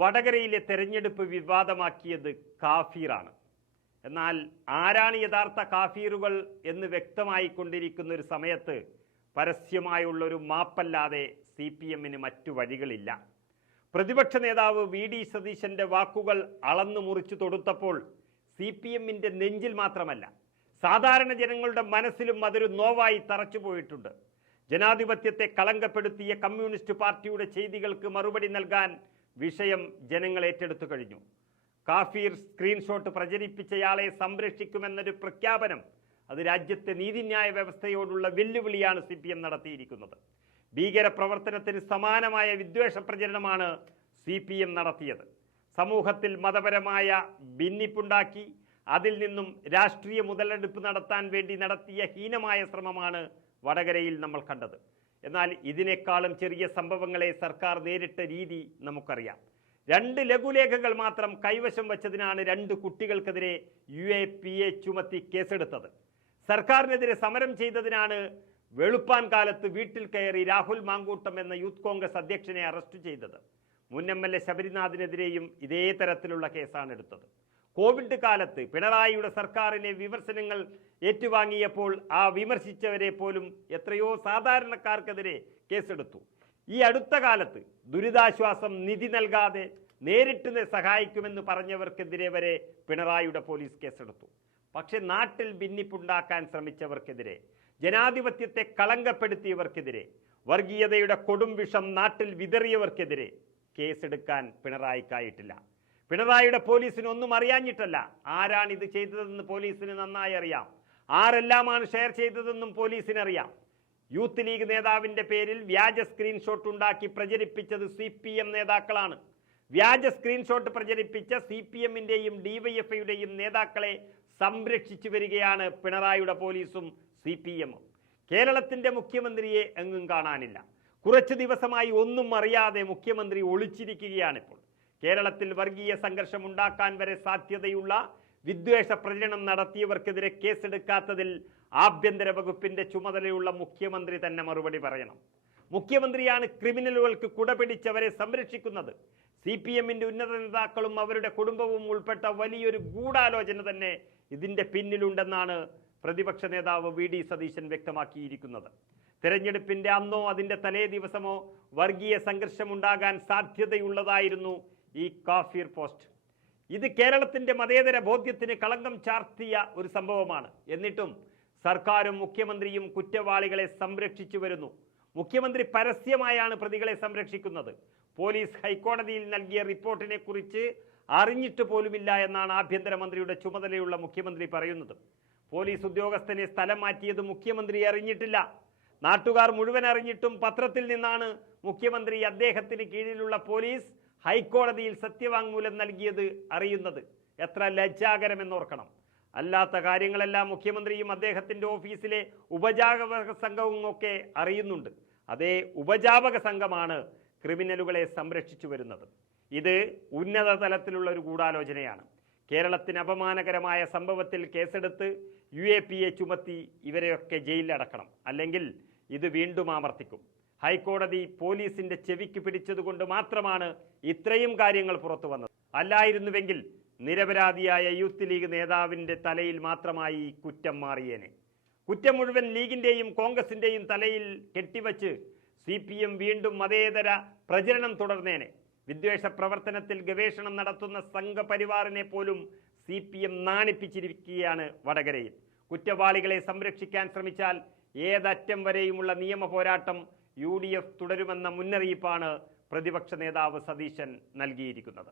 വടകരയിലെ തെരഞ്ഞെടുപ്പ് വിവാദമാക്കിയത് കാഫീറാണ്. എന്നാൽ ആരാണ് യഥാർത്ഥ കാഫീറുകൾ എന്ന് വ്യക്തമായിക്കൊണ്ടിരിക്കുന്ന ഒരു സമയത്ത് പരസ്യമായുള്ളൊരു മാപ്പല്ലാതെ CPM-ന് മറ്റു വഴികളില്ല. പ്രതിപക്ഷ നേതാവ് VD സതീശന്റെ വാക്കുകൾ അളന്നു മുറിച്ചു തൊടുത്തപ്പോൾ CPM-ന്റെ നെഞ്ചിൽ മാത്രമല്ല സാധാരണ ജനങ്ങളുടെ മനസ്സിലും അതൊരു നോവായി തറച്ചുപോയിട്ടുണ്ട്. ജനാധിപത്യത്തെ കളങ്കപ്പെടുത്തിയ കമ്മ്യൂണിസ്റ്റ് പാർട്ടിയുടെ ചെയ്തികൾക്ക് മറുപടി നൽകാൻ വിഷയം ജനങ്ങൾ ഏറ്റെടുത്തു കഴിഞ്ഞു. കാഫീർ സ്ക്രീൻഷോട്ട് പ്രചരിപ്പിച്ചയാളെ സംരക്ഷിക്കുമെന്നൊരു പ്രഖ്യാപനം അത് രാജ്യത്തെ നീതിന്യായ വ്യവസ്ഥയോടുള്ള വെല്ലുവിളിയാണ് CPM നടത്തിയിരിക്കുന്നത്. ഭീകരപ്രവർത്തനത്തിന് സമാനമായ വിദ്വേഷ പ്രചരണമാണ് CPM നടത്തിയത്. സമൂഹത്തിൽ മതപരമായ ഭിന്നിപ്പുണ്ടാക്കി അതിൽ നിന്നും രാഷ്ട്രീയ മുതലെടുപ്പ് നടത്താൻ വേണ്ടി നടത്തിയ ഹീനമായ ശ്രമമാണ് വടകരയിൽ നമ്മൾ കണ്ടത്. എന്നാൽ ഇതിനേക്കാളും ചെറിയ സംഭവങ്ങളെ സർക്കാർ നേരിട്ട രീതി നമുക്കറിയാം. 2 ലഘുലേഖകൾ മാത്രം കൈവശം വച്ചതിനാണ് 2 കുട്ടികൾക്കെതിരെ UAPA ചുമത്തി കേസെടുത്തത്. സർക്കാരിനെതിരെ സമരം ചെയ്തതിനാണ് വെളുപ്പാൻ കാലത്ത് വീട്ടിൽ കയറി രാഹുൽ മാങ്കൂട്ടം എന്ന യൂത്ത് കോൺഗ്രസ് അധ്യക്ഷനെ അറസ്റ്റ് ചെയ്തത്. മുൻ MLA ശബരിനാഥിനെതിരെയും ഇതേ തരത്തിലുള്ള കേസാണ് എടുത്തത്. കോവിഡ് കാലത്ത് പിണറായിയുടെ സർക്കാരിനെ വിമർശനങ്ങൾ ഏറ്റുവാങ്ങിയപ്പോൾ ആ വിമർശിച്ചവരെ പോലും എത്രയോ സാധാരണക്കാർക്കെതിരെ കേസെടുത്തു. ഈ അടുത്ത കാലത്ത് ദുരിതാശ്വാസം നിധി നൽകാതെ നേരിട്ട് സഹായിക്കുമെന്ന് പറഞ്ഞവർക്കെതിരെ വരെ പിണറായിയുടെ പോലീസ് കേസെടുത്തു. പക്ഷെ നാട്ടിൽ ഭിന്നിപ്പുണ്ടാക്കാൻ ശ്രമിച്ചവർക്കെതിരെ, ജനാധിപത്യത്തെ കളങ്കപ്പെടുത്തിയവർക്കെതിരെ, വർഗീയതയുടെ കൊടും വിഷം നാട്ടിൽ വിതറിയവർക്കെതിരെ കേസെടുക്കാൻ പിണറായിക്കായിട്ടില്ല. പിണറായിയുടെ പോലീസിന് ഒന്നും അറിയാഞ്ഞിട്ടല്ല. ആരാണിത് ചെയ്തതെന്ന് പോലീസിന് നന്നായി അറിയാം. ആരെല്ലാമാണ് ഷെയർ ചെയ്തതെന്നും പോലീസിനറിയാം. യൂത്ത് ലീഗ് നേതാവിൻ്റെ പേരിൽ വ്യാജ സ്ക്രീൻഷോട്ട് ഉണ്ടാക്കി പ്രചരിപ്പിച്ചത് CPM നേതാക്കളാണ്. വ്യാജ സ്ക്രീൻഷോട്ട് പ്രചരിപ്പിച്ച CPM-ന്റെയും DYFIയുടെയും നേതാക്കളെ സംരക്ഷിച്ചു വരികയാണ് പിണറായിയുടെ പോലീസും CPM-ഉം. കേരളത്തിൻ്റെ മുഖ്യമന്ത്രിയെ എങ്ങും കാണാനില്ല. കുറച്ചു ദിവസമായി ഒന്നും അറിയാതെ മുഖ്യമന്ത്രി ഒളിച്ചിരിക്കുകയാണിപ്പോൾ. കേരളത്തിൽ വർഗീയ സംഘർഷം ഉണ്ടാക്കാൻ വരെ സാധ്യതയുള്ള വിദ്വേഷ പ്രചരണം നടത്തിയവർക്കെതിരെ കേസെടുക്കാത്തതിൽ ആഭ്യന്തര വകുപ്പിന്റെ ചുമതലയുള്ള മുഖ്യമന്ത്രി തന്നെ മറുപടി പറയണം. മുഖ്യമന്ത്രിയാണ് ക്രിമിനലുകൾക്ക് കുടപിടിച്ചവരെ സംരക്ഷിക്കുന്നത്. CPM-ന്റെ ഉന്നത നേതാക്കളും അവരുടെ കുടുംബവും ഉൾപ്പെട്ട വലിയൊരു ഗൂഢാലോചന തന്നെ ഇതിന്റെ പിന്നിലുണ്ടെന്നാണ് പ്രതിപക്ഷ നേതാവ് VD സതീശൻ വ്യക്തമാക്കിയിരിക്കുന്നത്. തെരഞ്ഞെടുപ്പിന്റെ അന്നോ അതിന്റെ തലേ ദിവസമോ വർഗീയ സംഘർഷമുണ്ടാകാൻ സാധ്യതയുള്ളതായിരുന്നു ഈ കാഫീർ പോസ്റ്റ്. ഇത് കേരളത്തിന്റെ മതേതര ബോധ്യത്തിന് കളങ്കം ചാർത്തിയ ഒരു സംഭവമാണ്. എന്നിട്ടും സർക്കാരും മുഖ്യമന്ത്രിയും കുറ്റവാളികളെ സംരക്ഷിച്ചു വരുന്നു. മുഖ്യമന്ത്രി പരസ്യമായാണ് പ്രതികളെ സംരക്ഷിക്കുന്നത്. പോലീസ് ഹൈക്കോടതിയിൽ നൽകിയ റിപ്പോർട്ടിനെ കുറിച്ച് അറിഞ്ഞിട്ട് പോലുമില്ല എന്നാണ് ആഭ്യന്തരമന്ത്രിയുടെ ചുമതലയുള്ള മുഖ്യമന്ത്രി പറയുന്നത്. പോലീസ് ഉദ്യോഗസ്ഥനെ സ്ഥലം മാറ്റിയത് മുഖ്യമന്ത്രി അറിഞ്ഞിട്ടില്ല. നാട്ടുകാർ മുഴുവൻ അറിഞ്ഞിട്ടും പത്രത്തിൽ നിന്നാണ് മുഖ്യമന്ത്രി അദ്ദേഹത്തിന് കീഴിലുള്ള പോലീസ് ഹൈക്കോടതിയിൽ സത്യവാങ്മൂലം നൽകിയത് അറിയുന്നത്. എത്ര ലജ്ജാകരമെന്നോർക്കണം. അല്ലാത്ത കാര്യങ്ങളെല്ലാം മുഖ്യമന്ത്രിയും അദ്ദേഹത്തിൻ്റെ ഓഫീസിലെ ഉപജാപക സംഘവും ഒക്കെ അറിയുന്നുണ്ട്. അതേ ഉപജാപക സംഘമാണ് ക്രിമിനലുകളെ സംരക്ഷിച്ചു വരുന്നത്. ഇത് ഉന്നത തലത്തിലുള്ള ഒരു ഗൂഢാലോചനയാണ്. കേരളത്തിന് അപമാനകരമായ സംഭവത്തിൽ കേസെടുത്ത് UAPA ചുമത്തി ഇവരെയൊക്കെ ജയിലിലടക്കണം. അല്ലെങ്കിൽ ഇത് വീണ്ടും ആവർത്തിക്കും. ഹൈക്കോടതി പോലീസിന്റെ ചെവിക്ക് പിടിച്ചതുകൊണ്ട് മാത്രമാണ് ഇത്രയും കാര്യങ്ങൾ പുറത്തു വന്നത്. അല്ലായിരുന്നുവെങ്കിൽ നിരപരാധിയായ യൂത്ത് ലീഗ് നേതാവിൻ്റെ തലയിൽ മാത്രമായി കുറ്റം മാറിയേനെ. കുറ്റം മുഴുവൻ ലീഗിൻ്റെയും കോൺഗ്രസിൻ്റെയും തലയിൽ കെട്ടിവച്ച് CPM വീണ്ടും മതേതര പ്രചരണം തുടർന്നേനെ. വിദ്വേഷ പ്രവർത്തനത്തിൽ ഗവേഷണം നടത്തുന്ന സംഘപരിവാറിനെ പോലും CPM നാണിപ്പിച്ചിരിക്കുകയാണ് വടകരയിൽ. കുറ്റവാളികളെ സംരക്ഷിക്കാൻ ശ്രമിച്ചാൽ ഏതറ്റം വരെയുമുള്ള നിയമ പോരാട്ടം UDF തുടരുമെന്ന മുന്നറിയിപ്പാണ് പ്രതിപക്ഷ നേതാവ് സതീശൻ നൽകിയിരിക്കുന്നത്.